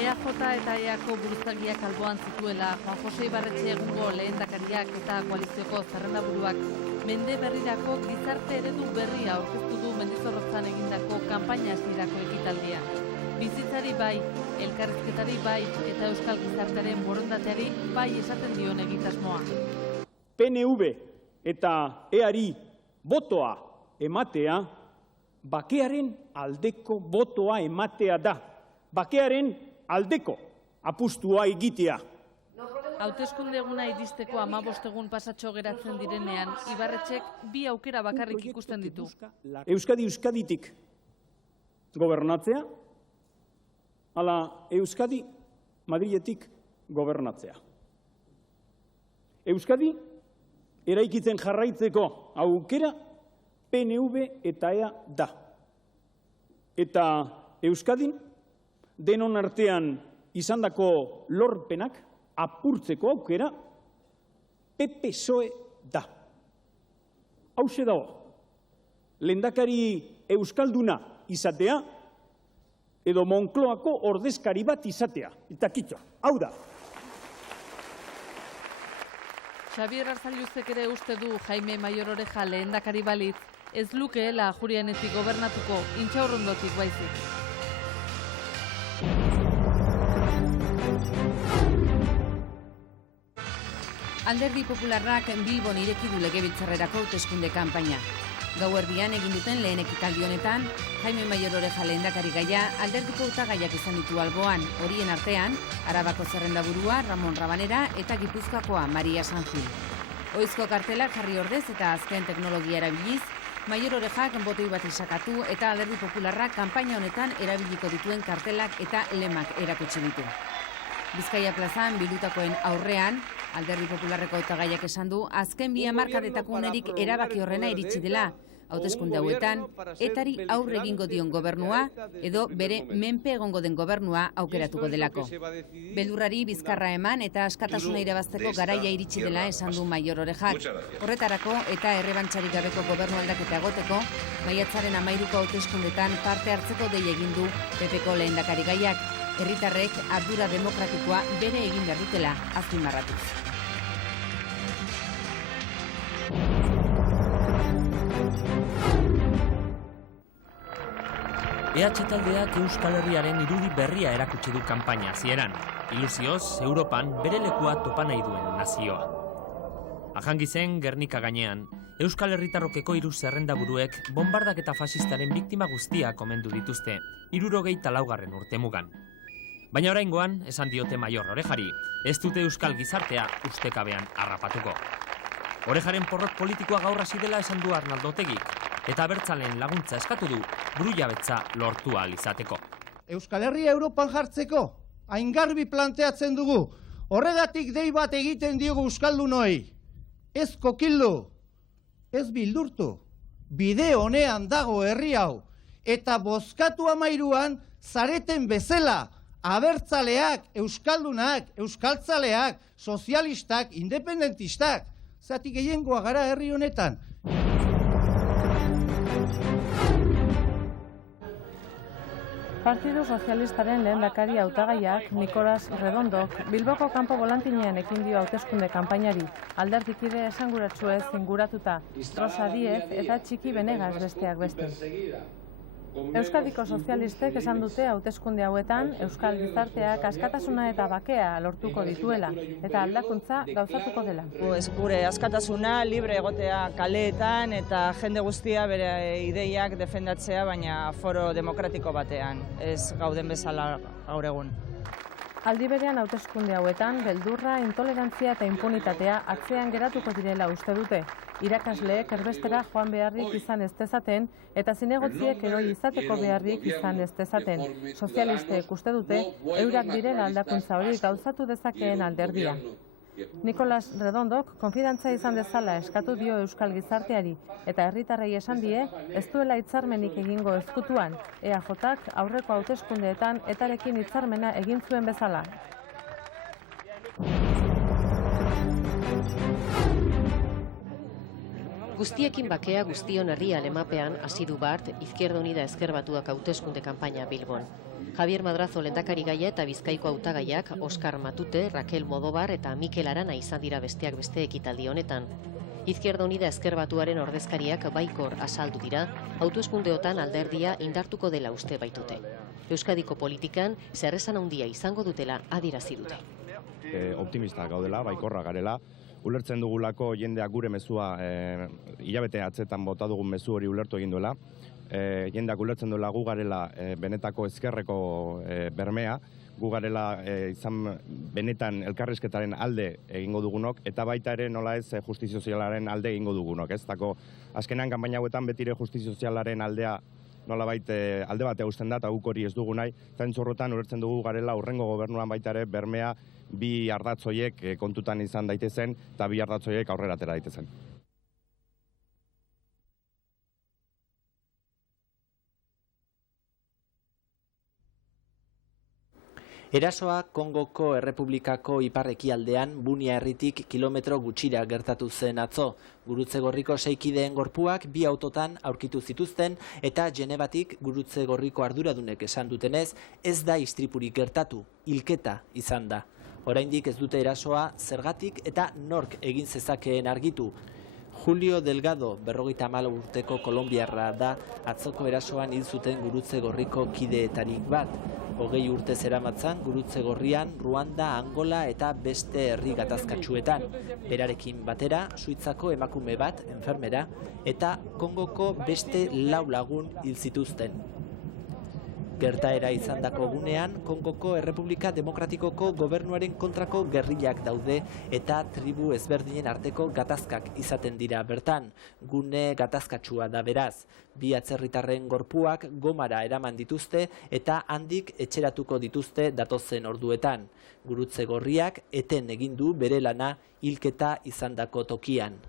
EAJ eta EAko buruzagiak alboan zituela Juan Jose Ibarretxe egungo lehendakariak eta koalizioko zerrendaburuak mende berrirako gizarte eredu berria aurkeztu du Mendizorrotzan egindako kanpaina hasierako ekitaldia. Bizitzari bai, elkarrizketari bai eta euskal gizartearen borondateari bai esaten dion egitasmoa. PNV eta EAri botoa ematea, bakearen aldeko botoa ematea da. Bakearen aldeko apustua egitea. Hauteskunde eguna iristeko 15 egun pasatxo geratzen direnean, Ibarretxek bi aukera bakarrik ikusten ditu. Euskaditik gobernatzea, ala Euskadi Madriletik gobernatzea. Euskadi eraikitzen jarraitzeko aukera PNV eta EA da. Eta Euskadin denon artean izandako lorpenak apurtzeko aukera PP-PSOE da. Hauxe dago, lehendakari euskalduna izatea edo Moncloako ordezkari bat izatea. Eta kitxo, hau da. Xabier Arzalluzek ere uste du Jaime Mayor Oreja lehendakari balitz, ez lukeela Ajurianetik gobernatuko, Intxaurrondotik baizik. Alderdi Popularrak Bilbon ireki du legebiltzarrerako hauteskunde kanpaina. Gauerdian egin duten lehen ekitaldi honetan, Jaime Mayor Oreja lehendakari gaia alderdiko hautagaiak izan ditu alboan, horien artean, Arabako zerrendaburua Ramon Rabanera eta Gipuzkoakoa Maria Sanjil. Ohizko kartelak jarri ordez eta azken teknologia erabiliz, Mayor Orejak botoi bat isakatu eta Alderdi Popularrak kanpaina honetan erabiliko dituen kartelak eta lemak erakutsi ditu. Bizkaia plazan bildutakoen aurrean, Alderdi Popularreko hautagaiak esan du, azken bi hamarkadetako unerik erabaki horrena iritsi dela. Hauteskunde hauetan, etari aurre egingo dion gobernua edo bere menpe egongo den gobernua aukeratuko delako. Beldurrari bizkarra eman eta askatasuna irabazteko garaia iritsi dela esan du Mayor Orejak. Horretarako eta errebantzarik gabeko gobernu aldaketa egoteko, maiatzaren 13ko hauteskundetan parte hartzeko dei egin du PPko lehendakari gaiak. Herritarrek ardura demokratikoa bere egin behar dutela azpimarratuz. EH taldeak Euskal Herriaren irudi berria erakutsi du kanpaina hasieran. Ilusioz, Europan bere lekua topa nahi duen nazioa. Ajangizen Gernika gainean, Euskal Herritarrokeko 3 zerrendaburuek bombardaketa fasistaren biktima guztiak omendu dituzte, 74. urtemugan. Baina oraingoan, esan diote Mayor Orejari, ez dute euskal gizartea ustekabean harrapatuko. Orejaren porrot politikoa gaur hasi dela esan du Arnaldo Otegik, eta abertzaleen laguntza eskatu du burujabetza lortu ahal izateko. Euskal Herria Europan jartzeko, hain garbi planteatzen dugu, horregatik dei bat egiten diogu euskaldunoi. Ez kokildu, ez bildurtu, bide honean dago herri hau, eta bozkatu 13an zareten bezala, abertzaleak, euskaldunak, euskaltzaleak, sozialistak, independentistak, zatik gehiengoa gara herri honetan. Partido Sozialistaren lehendakari hautagaiak Nicolás Redondok Bilboko kanpo bolantinean ekin dio hauteskunde kanpainari, alderdikide esanguratsuez inguratuta, Rosa Díez eta Txiki Benegas besteak beste. Euskadiko sozialistek esan dute hauteskunde hauetan euskal gizarteak askatasuna eta bakea lortuko dituela eta aldakuntza gauzatuko dela. Gure askatasuna libre egotea kaleetan eta jende guztia bere ideiak defendatzea, baina foro demokratiko batean, ez gauden bezala gaur egun. Aldi berean hauteskunde hauetan beldurra, intolerantzia eta impunitatea atzean geratuko direla uste dute. Irakasleek erbestera joan beharrik izan ez dezaten eta zinegotziek eroi izateko beharrik izan ez dezaten. Sozialistek uste dute eurak direla aldakuntza hori gauzatu dezakeen alderdia. Nicolás Redondok konfidantza izan dezala eskatu dio euskal gizarteari eta herritarrei esan die ez duela hitzarmenik egingo ezkutuan, EAJak aurreko hauteskundeetan etarekin hitzarmena egin zuen bezala. Guztiekin bakea guztion herria lemapean hasi du bart Izquierda Unida Ezker Batuak hauteskunde kanpaina Bilbon. Javier Madrazo lehendakari gaia eta Bizkaiko hautagaiak Oskar Matute, Raquel Modobar eta Mikel Arana izan dira besteak beste ekitaldi honetan. Izquierda Unida Ezker Batuaren ordezkariak baikor azaldu dira, hauteskundeotan alderdia indartuko dela uste baitute. Euskadiko politikan zerresan handia izango dutela adierazi dute. Optimista gaudela, baikorra garela, ulertzen dugulako jendeak gure mezua, hilabete atzetan bota dugun mezu hori ulertu egin duela, jendeak ulertzen duela gu garela benetako ezkerreko bermea, gu garela izan benetan elkarrizketaren alde egingo dugunok, eta baita ere nola ez justizia sozialaren alde egingo dugunok. Azkenean kanpaina hauetan betire justizia sozialaren aldea nolabait alde batea uzten da, eta guk hori ez dugu nahi, zaintzorrotan ulertzen dugu garela urrengo gobernuan baita ere bermea bi ardatzoiek kontutan izan daitezen, eta bi ardatzoiek aurrera atera daitezen. Erasoa Kongoko Errepublikako ipar-ekialdean Bunia herritik kilometro gutxira gertatu zen atzo. Gurutze Gorriko 6 kideen gorpuak 2 autotan aurkitu zituzten eta Genevatik Gurutze Gorriko arduradunek esan dutenez, ez da istripurik gertatu, hilketa izan da. Oraindik ez dute erasoa zergatik eta nork egin zezakeen argitu. Julio Delgado, 54 urteko kolonbiarra da, atzoko erasoan hil zuten Gurutze Gorriko kideetarik bat. 20 urte zeramatzan Gurutze Gorrian, Ruanda, Angola eta beste herri gatazkatsuetan. Berarekin batera, Suitzako emakume bat, enfermera, eta Kongoko beste 4 lagun hil zituzten. Gertaera izandako gunean, Kongoko Errepublika Demokratikoko gobernuaren kontrako gerrilak daude eta tribu ezberdinen arteko gatazkak izaten dira bertan. Gune gatazkatsua da beraz. 2 atzerritarren gorpuak Gomara eraman dituzte eta handik etxeratuko dituzte datozen orduetan. Gurutze Gorriak eten egin du bere lana hilketa izandako tokian.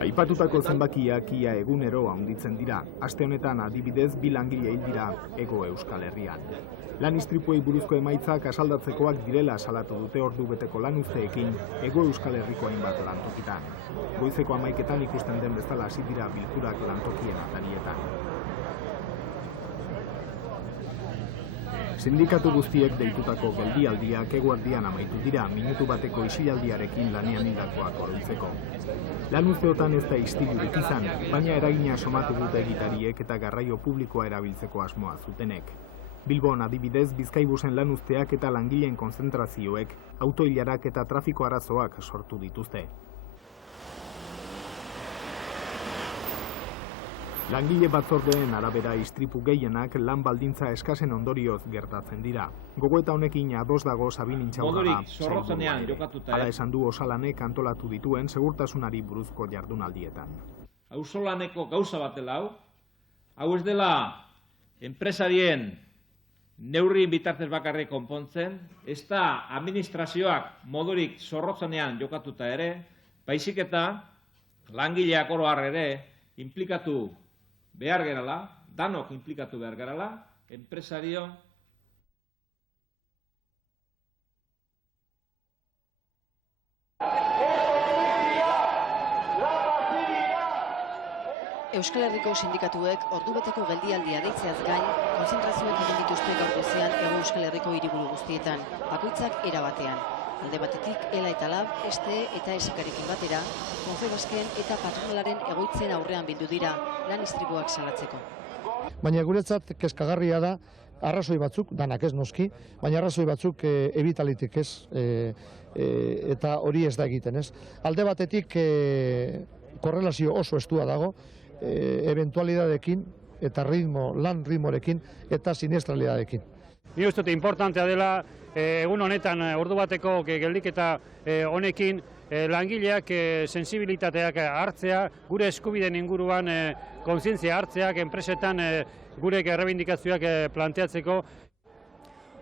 Aipatutako zenbakiak ia egunero handitzen dira. Aste honetan adibidez 2 langile hil dira Hego Euskal Herrian. Lan istripuei buruzko emaitzak asaldatzekoak direla salatu dute ordubeteko lanuzteekin Hego Euskal Herriko hainbat lantokitan. Goizeko 11etan ikusten den bezala hasi dira bilkurak lantokien atarietan. Sindikatu guztiek deitutako geldialdiak eguerdian amaitu dira, minutu bateko isilaldiarekin lanean hildakoak oroitzeko. Lan usteotan ez da istilurik izan, baina eragina somatu dute egitariek eta garraio publikoa erabiltzeko asmoa zutenek. Bilbon adibidez, Bizkaibusen lan usteak eta langileen konzentrazioek autoilarak eta trafiko arazoak sortu dituzte. Langile batzordeen arabera istripu gehienak lan baldintza eskasen ondorioz gertatzen dira. Gogoeta honekin ados dago Sabin Intxaurraga sailburuak. Hala esan du Osalanek antolatu dituen segurtasunari buruzko jardunaldietan. Auzolaneko gauza bat dela hau ez dela enpresarien neurrien bitartez bakarrik konpontzen, ez da administrazioak modurik zorrotzanean jokatuta ere, baizik eta langileak oro har ere implikatu behar gerala, danok implikatu behar gerala, enpresario. Euskal Herriko sindikatuek ordubeteko geldialdia deitzeaz gain, konzentrazioek egin dituzte gaur goizean Hego Euskal Herriko hiriburu guztietan, bakoitzak era batean. Alde batetik, ELA eta LAB, STE eta ESIKarekin batera, Confebasken eta patronalaren egoitzen aurrean bildu dira, lan istripuak salatzeko. Baina guretzat kezkagarria da, arrazoi batzuk, danak ez noski, baina arrazoi batzuk ebitalitik ez, eta hori ez da egiten ez. Alde batetik korrelazio oso estua dago, eventualidadekin eta lan ritmorekin eta siniestralidadekin. Ni uste dut importantea dela egun honetan ordu bateko geldiketa honekin langileak sensibilitateak hartzea, gure eskubideen inguruan kontzientzia hartzeak, enpresetan gure errebindikazioak planteatzeko.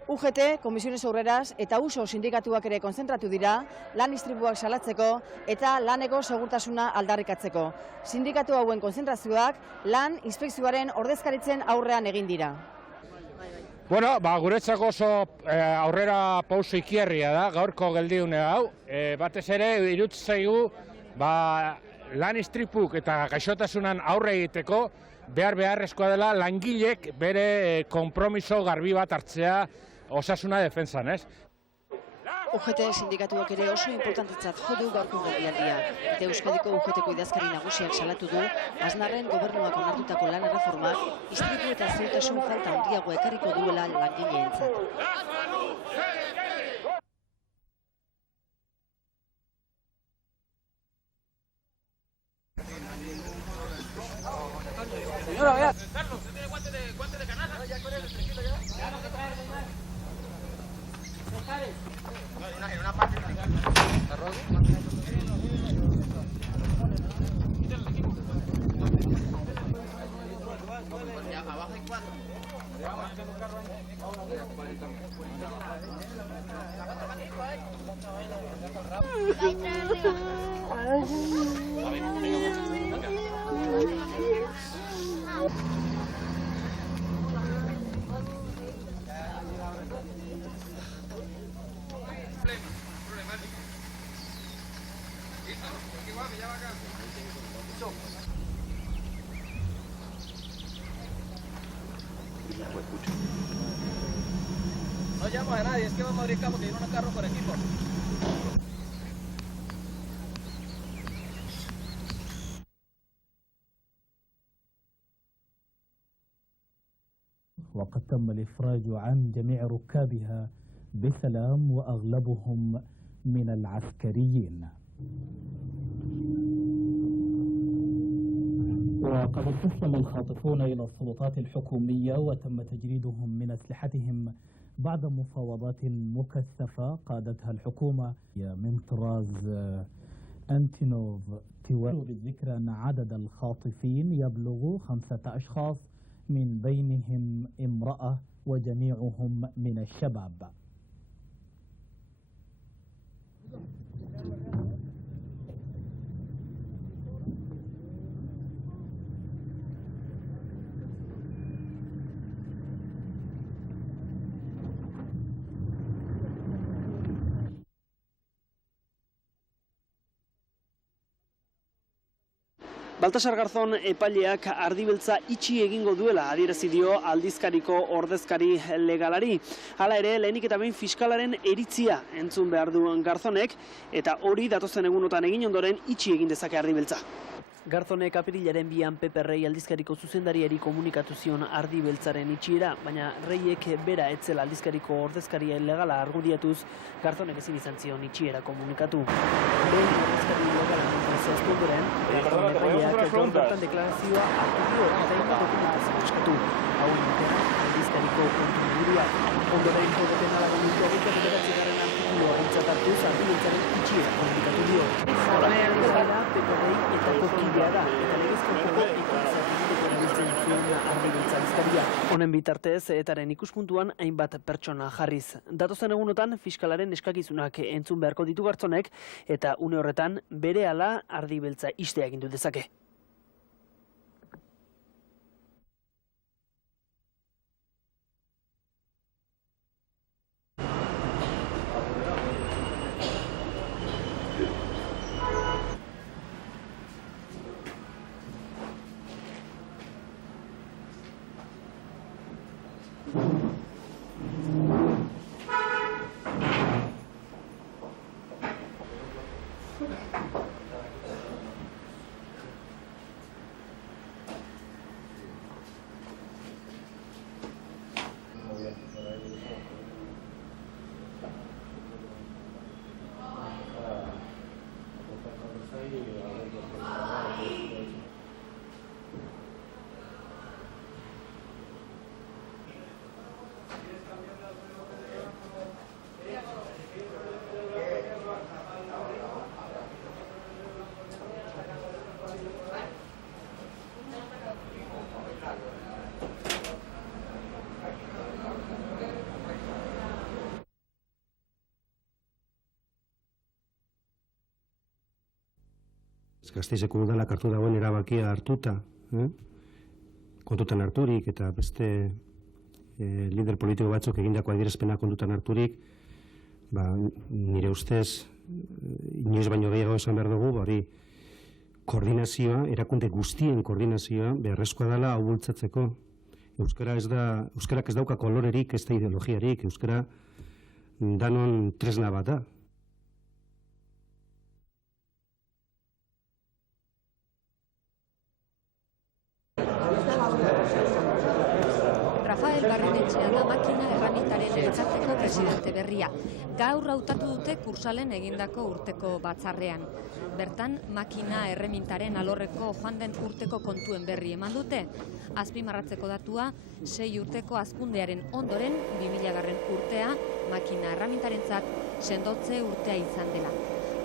UGT, Komisiones Obreras eta USO sindikatuak ere konzentratu dira lan istripuak salatzeko eta laneko segurtasuna aldarrikatzeko. Sindikatu hauen konzentrazioak lan inspekzioaren ordezkaritzen aurrean egin dira. Bueno, guretzako oso aurrera pauso ikerria da, gaurko geldiune hau. Batez ere, iruditzen zaigu, lan istripuk eta gaixotasunan aurre egiteko, beharrezkoa dela langilek bere konpromiso garbi bat hartzea osasuna defentsan, ez? UGT sindikatuak ere oso importantetzat jo du gaurko geldialdia. Eta Euskadiko UGTko idazkari nagusiak salatu du, Aznarren gobernuak onartutako lan erreformak istripu eta ziurtasun falta handiago ekarriko duela langileentzat. Señora, vea. Carlos, ¿usted tiene guante de canasta? Ya con él, tranquilo ya. Ya no te trae nada. En una parte abajo hay 4. No llamamos a nadie, es que vamos a abrir campo que viene unos carros por equipo. وقد تم الإفراج عن جميع ركابها بسلام وأغلبهم من العسكريين. وقد استسلم الخاطفون إلى السلطات الحكومية وتم تجريدهم من أسلحتهم بعد مفاوضات مكثفة قادتها الحكومة من طراز أنتونوف تيوالو. بالذكر أن عدد الخاطفين يبلغ 5 أشخاص من بينهم امرأة وجميعهم من الشباب. Baltasar Garzón epaileak ardibeltza itxi egingo duela adierazi dio aldizkariko ordezkari legalari. Hala ere, lehenik eta behin fiskalaren iritzia entzun behar du Garzonek, eta hori datozen egunotan egin ondoren itxi egin dezake ardibeltza. Garzonek apirilaren 2an Pepe Rei aldizkariko zuzendariari komunikatu zion ardibeltzaren itxiera, baina Reiek bera etzela aldizkariko ordezkaria legala argudiatuz, Garzonek ezin izan zion itxiera komunikatu. Behin ordezkari legala zehaztu ondoren, Garzon epaileak gaur bertan deklarazioa hartu dio eta hainbat dokumentazio eskatu. Hauen artean, aldizkariko kontu buruak. Ondoren jogoten alagundu 29. artikulua aintzat hartuz ardibeltzaren itxiera komunikatu dio. Aldizkara Pepe Rei eta kokidea da, eta legezkonteko ikatzak erabiltzen zuen ardibeltza aldizkaria. Honen bitartez, etaren ikuspuntuan hainbat pertsona jarriz. Datozen egunotan, fiskalaren eskakizunak entzun beharko ditu Garzonek, eta une horretan berehala ardibeltza ixtea egindu dezake. Gasteizeko udalak hartu dagoen erabakia hartuta, kontutan harturik eta beste lider politiko batzuk egindako adierazpena kontutan harturik, nire ustez, inoiz baino gehiago esan behar dugu, hori koordinazioa, erakunde guztien koordinazioa beharrezkoa dela hau bultzatzeko. Euskarak ez dauka kolorerik, ez da ideologiarik, euskara danon tresna bat da. Rafael Barrenetxea da makina erramintaren elkarteko presidente berria. Gaur hautatu dute Kursalen egindako urteko batzarrean. Bertan, makina erremintaren alorreko joan den urteko kontuen berri eman dute. Azpimarratzeko datua, 6 urteko hazkundearen ondoren, 2000. Urtea, makina erramintarentzat sendotze urtea izan dela.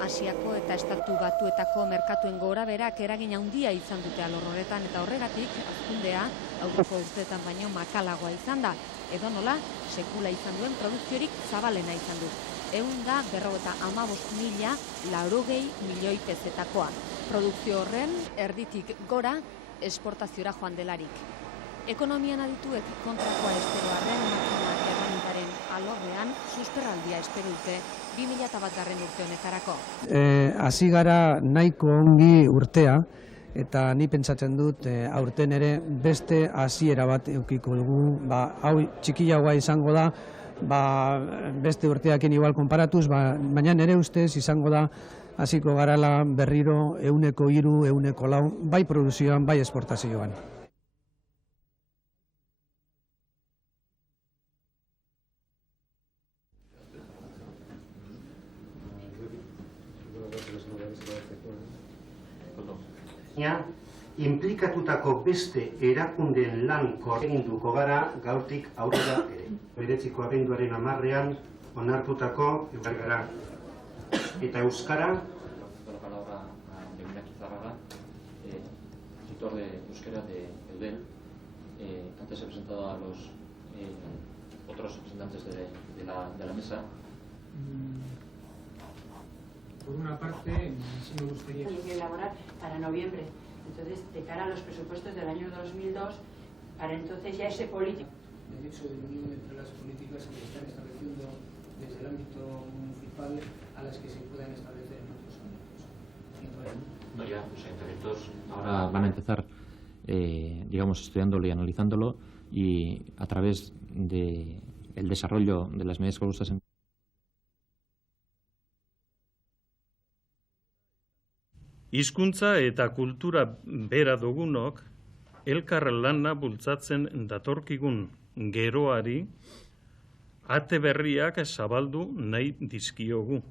Asiako eta Estatu Batuetako merkatuen gorabeherak eragin handia izan dute alor horretan eta horregatik hazkundea aurreko urteetan baino makalagoa izan da. Edonola, sekula izan duen produkziorik zabalena izan du. 155.080 milioi pezetakoa. Produkzio horren erditik gora esportaziora joan delarik. Ekonomian adituek kontrakoa espero arren makina erramintaren alorrean susperraldia espero dute 2001. Urte honetarako. Hasi gara nahiko ongi urtea, eta ni pentsatzen dut aurten ere beste hasiera bat edukiko dugu, hau txikiagoa izango da, beste urteakin igual konparatuz, baina nire ustez izango da hasiko garala berriro 3%, 4%, bai produzioan, bai esportazioan. Inplikatutako beste erakundeen lan koordinatuko gara gaurtik aurrera ere. 9. abenduaren 10ean onartutako gara. Eta euskara director de euskera de Eudel. Antes he presentado a los otros representantes de la mesa. Por una parte, sí me gustaría... Hay que elaborar para noviembre. Entonces, de cara a los presupuestos del año 2002, para entonces ya ese político. De hecho, de unión entre las políticas que se están estableciendo desde el ámbito municipal a las que se puedan establecer en otros ámbitos. No, ya los ayuntamientos ahora van a empezar, digamos, estudiándolo y analizándolo, y a través del desarrollo de las medidas propuestas en... Hizkuntza eta kultura bera dugunok, elkar lana bultzatzen datorkigun geroari, ate berriak zabaldu nahi dizkiogu.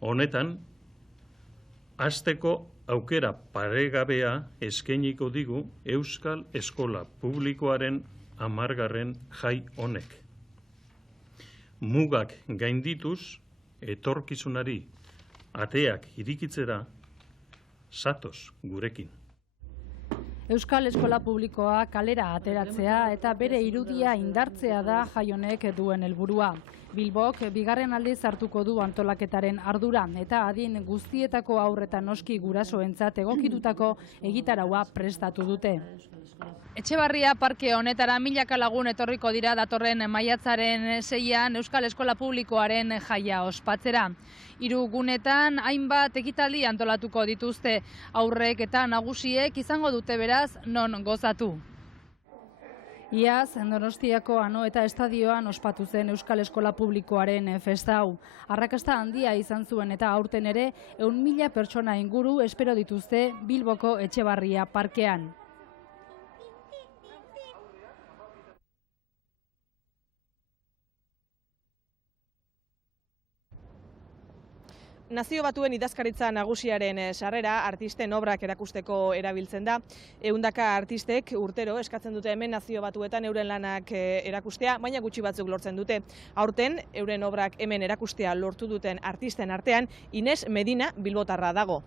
Honetan, hasteko aukera paregabea eskainiko digu Euskal Eskola Publikoaren 10. jai honek. Mugak gaindituz, etorkizunari ateak irikitzera, zatoz gurekin. Euskal Eskola Publikoa kalera ateratzea eta bere irudia indartzea da jai honek duen helburua. Bilbok bigarren aldiz hartuko du antolaketaren ardura eta adin guztietako haur eta noski gurasoentzat egokitutako egitaraua prestatu dute. Etxebarria parke honetara milaka lagun etorriko dira datorren maiatzaren 6an Euskal Eskola Publikoaren jaia ospatzera. 3 gunetan hainbat ekitaldi antolatuko dituzte, aurrek eta nagusiek izango dute beraz non gozatu. Iaz, Donostiako Anoeta estadioan ospatu zen Euskal Eskola Publikoaren festa hau. Arrakasta handia izan zuen eta aurten ere 100.000 pertsona inguru espero dituzte Bilboko Etxebarria parkean. Nazio Batuen idazkaritza nagusiaren sarrera artisten obrak erakusteko erabiltzen da. 100 artistek urtero eskatzen dute hemen Nazio Batuetan euren lanak erakustea, baina gutxi batzuk lortzen dute. Aurten, euren obrak hemen erakustea lortu duten artisten artean, Ines Medina bilbotarra dago.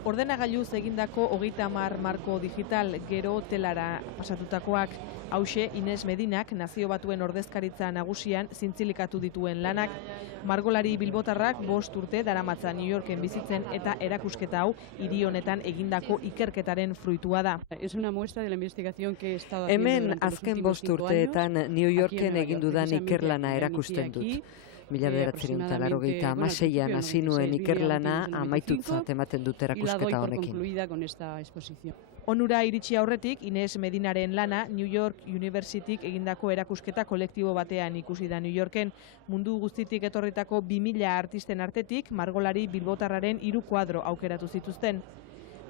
Ordenagailuz egindako 30 marko digital gero telara pasatutakoak, hauxe Ines Medinak Nazio Batuen ordezkaritza nagusian zintzilikatu dituen lanak. Margolari bilbotarrak 5 urte daramatza New Yorken bizitzen eta erakusketa hau hiri honetan egindako ikerketaren fruitua da. Hemen azken 5 urteetan New Yorken egin dudan ikerlana erakusten dut. 1986an hasi nuen ikerlana amaitutzat ematen dut erakusketa honekin. Onura iritsi aurretik, Ines Medinaren lana New York Universityk egindako erakusketa kolektibo batean ikusi da New Yorken. Mundu guztitik etorritako 2000 artisten artetik, margolari bilbotarraren 3 kuadro aukeratu zituzten.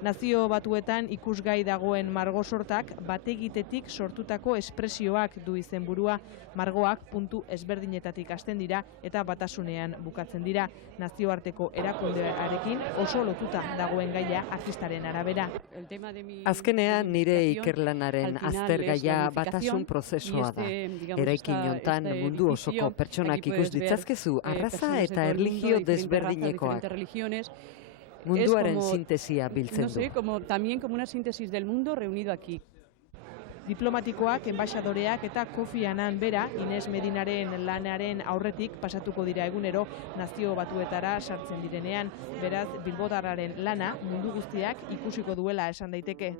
Nazio Batuetan ikusgai dagoen margo sortak bategitetik sortutako espresioak du izenburua. Margoak puntu ezberdinetatik hasten dira eta batasunean bukatzen dira. Nazioarteko erakundearekin oso lotuta dagoen gaia artistaren arabera. Azkenean nire ikerlanaren aztergaia batasun prozesua da. Eraikin hontan mundu osoko pertsonak ikus ditzazkezu arraza eta erlijio desberdinekoak. Munduaren sintesia biltzen du. También como una síntesis del mundo reunido aquí. Diplomatikoak, enbaixadoreak eta Kofi Annan bera Ines Medinaren lanaren aurretik pasatuko dira egunero Nazio Batuetara sartzen direnean. Beraz, bilbotarraren lana mundu guztiak ikusiko duela esan daiteke.